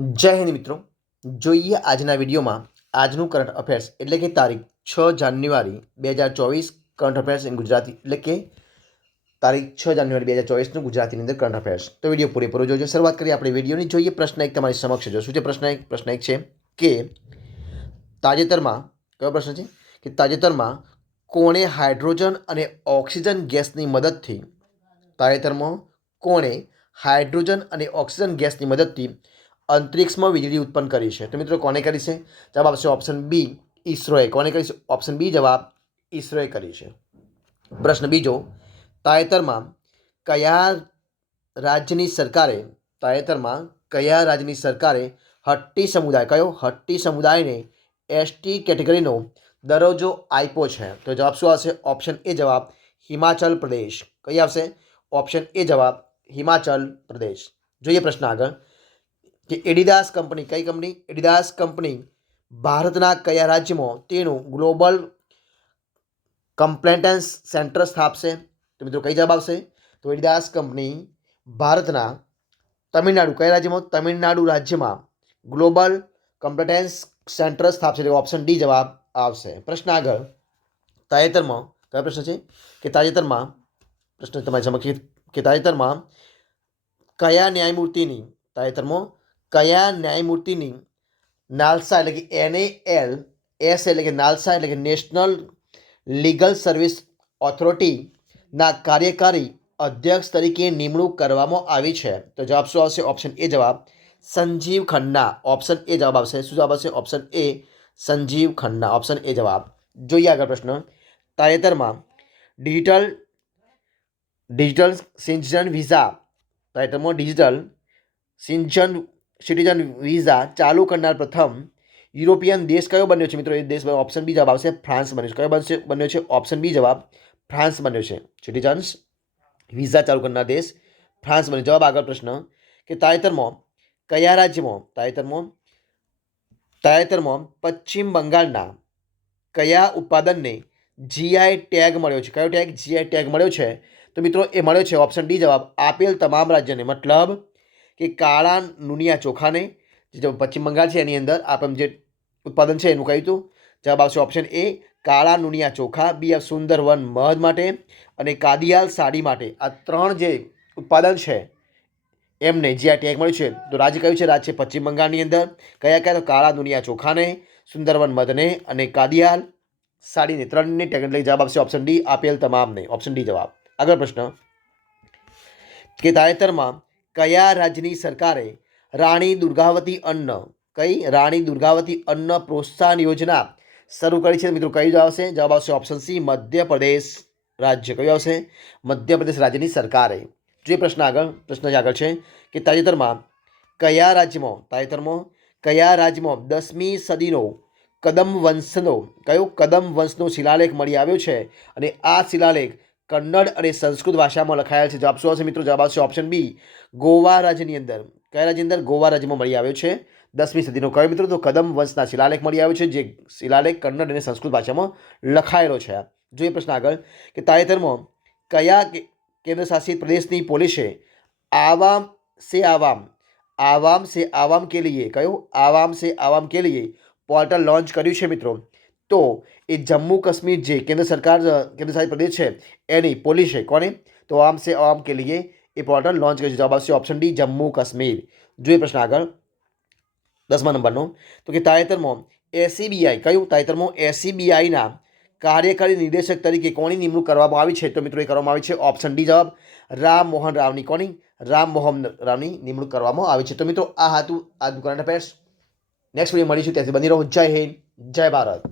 જય હિન્દ મિત્રો, જોઈએ આજના વિડીયોમાં આજનું કરંટ અફેર્સ એટલે કે તારીખ 6 જાન્યુઆરી 2024 કરંટ અફેર્સ ઇન ગુજરાતી એટલે કે તારીખ 6 જાન્યુઆરી 2024નું ગુજરાતીની અંદર કરંટ અફેર્સ. તો વિડીયો પૂરેપૂરો જોજો. શરૂઆત કરીએ આપણે વિડીયોની. જોઈએ પ્રશ્ન એક તમારી સમક્ષ જો શું છે પ્રશ્ન એક છે કે તાજેતરમાં કયો પ્રશ્ન છે કે તાજેતરમાં કોણે હાઇડ્રોજન અને ઓક્સિજન ગેસની મદદથી હાઇડ્રોજન અને ઓક્સિજન ગેસની મદદથી અંતરિક્ષમાં વીજળી ઉત્પન્ન કરી છે? તો મિત્રો કોને કરી છે? જવાબ આવશે ઓપ્શન બી, ઈસરોએ. કોને કરી છે? ઓપ્શન બી જવાબ ઈસરોએ કરી છે. પ્રશ્ન બીજો, તાજેતરમાં કયા રાજ્યની સરકારે હટ્ટી સમુદાયને એસટી કેટેગરીનો દરજ્જો આપ્યો છે? તો જવાબ શું આવશે? ઓપ્શન એ જવાબ હિમાચલ પ્રદેશ. કઈ આવશે? ઓપ્શન એ જવાબ હિમાચલ પ્રદેશ. જોઈએ પ્રશ્ન આગળ કે એડિડાસ કંપની ભારતના કયા રાજ્યમાં તેનું ગ્લોબલ કમ્પ્લેટન્સ સેન્ટર સ્થાપશે? તો મિત્રો કઈ જવાબ આવશે? તો એડિડાસ કંપની ભારતના તમિલનાડુ રાજ્યમાં ગ્લોબલ કમ્પ્લેટન્સ સેન્ટર સ્થાપશે. ઓપ્શન ડી જવાબ આવશે. પ્રશ્ન આગળ, તાજેતરમાં કયો પ્રશ્ન છે કે તાજેતરમાં કયા ન્યાયમૂર્તિની નાલસા એટલે કે NALS એટલે કે નાલસા એટલે કે નેશનલ લીગલ સર્વિસ ઓથોરિટીના કાર્યકારી અધ્યક્ષ તરીકે નિમણૂક કરવામાં આવી છે? તો જવાબ શું આવશે? ઓપ્શન એ જવાબ સંજીવ ખન્ના. ઓપ્શન એ જવાબ આવશે. શું જવાબ આવશે? Option A Sanjeev Khanna. Option A જવાબ. જોઈએ આગળ પ્રશ્ન, તાજેતરમાં ડિજિટલ સિટીઝન વિઝા ચાલુ કરનાર પ્રથમ યુરોપિયન દેશ કયો બન્યો છે? મિત્રો એ દેશ ઓપ્શન બી જવાબ આવશે ફ્રાન્સ બન્યો છે. કયો બન્યો છે? ઓપ્શન બી જવાબ ફ્રાન્સ બન્યો છે. સિટીઝન્સ વિઝા ચાલુ કરનાર દેશ ફ્રાન્સ બન્યો. જવાબ આગળ પ્રશ્ન કે તાજેતરમાં કયા રાજ્યમાં પશ્ચિમ બંગાળના કયા ઉત્પાદનને જીઆઈ ટેગ મળ્યો છે? કયો ટેગ? જીઆઈ ટેગ મળ્યો છે. તો મિત્રો એ મળ્યો છે ઓપ્શન ડી જવાબ આપેલ તમામ રાજ્યને. મતલબ કે કાળા નુનિયા ચોખાને જે પશ્ચિમ બંગાળ છે એની અંદર આપણે જે ઉત્પાદન છે એનું કહ્યું હતું. જવાબ આવશે ઓપ્શન એ કાળા નુનિયા ચોખા. બી સુંદરવન મધ માટે અને કાદિયાલ સાડી માટે. આ ત્રણ જે ઉત્પાદન છે એમને જે આ ટેગ મળ્યું છે. તો રાજ્ય કયું છે? રાજ્ય છે પશ્ચિમ બંગાળની અંદર. કયા? તો કાળા નુનિયા ચોખાને, સુંદરવન મધને અને કાદિયાલ સાડીને. ત્રણની ટેગ એટલે જવાબ આવશે ઓપ્શન ડી આપેલ તમામને. ઓપ્શન ડી જવાબ. આગળ પ્રશ્ન કે તાજેતરમાં કયા રાજ્યની સરકારે રાણી દુર્ગાવતી અન્ન પ્રોત્સાહન યોજના શરૂ કરી છે? મિત્રો કઈ જવાબ આવશે? જવાબ આવશે ઓપ્શન સી મધ્યપ્રદેશ રાજ્ય. કયું આવશે? મધ્યપ્રદેશ રાજ્યની સરકારે. જે પ્રશ્ન આગળ છે કે તાજેતરમાં કયા રાજ્યમાં 10મી સદીનો કદમ વંશનો શિલાલેખ મળી આવ્યો છે અને આ શિલાલેખ કન્નડ અને સંસ્કૃત ભાષામાં લખાયેલ છે? જવાબ શું આવશે? મિત્રો જવાબ આવશે ઓપ્શન બી ગોવા રાજ્યની અંદર. કયા રાજ્યની અંદર? ગોવા રાજ્યમાં મળી આવ્યો છે 10મી સદીનો. કયો મિત્રો? તો કદમ વંશના શિલાલેખ મળી આવ્યો છે, જે શિલાલેખ કન્નડ અને સંસ્કૃત ભાષામાં લખાયેલો છે. જોઈએ પ્રશ્ન આગળ કે તાજેતરમાં કયા કેન્દ્રશાસિત પ્રદેશની પોલીસે આવામ સે આવામ કે લીએ પોર્ટલ લોન્ચ કર્યું છે? મિત્રો તો એ જમ્મુ કાશ્મીર જે કેન્દ્રશાસિત પ્રદેશ છે એની પોલીસે તો આવામ સે આવામ કે લીએ એ પોર્ટલ લોન્ચ કર્યું છે. જવાબ આવશે ઓપ્શન ડી જમ્મુ કાશ્મીર. જોઈએ પ્રશ્ન આગળ 10મા નંબરનો તો કે તાજેતરમાં એસીબીઆઈના કાર્યકારી નિદેશક તરીકે કોની નિમણૂક કરવામાં આવી છે? તો મિત્રો એ કરવામાં આવી છે ઓપ્શન ડી જવાબ રામ મોહન રાવની. રામ મોહન રાવની નિમણૂક કરવામાં આવી છે. તો મિત્રો આ હતું આજનું કરંટ અફેર્સ. નેક્સ્ટ વિડીયો મળીશું. ત્યાંથી બની રહો. જય હિન્દ, જય ભારત.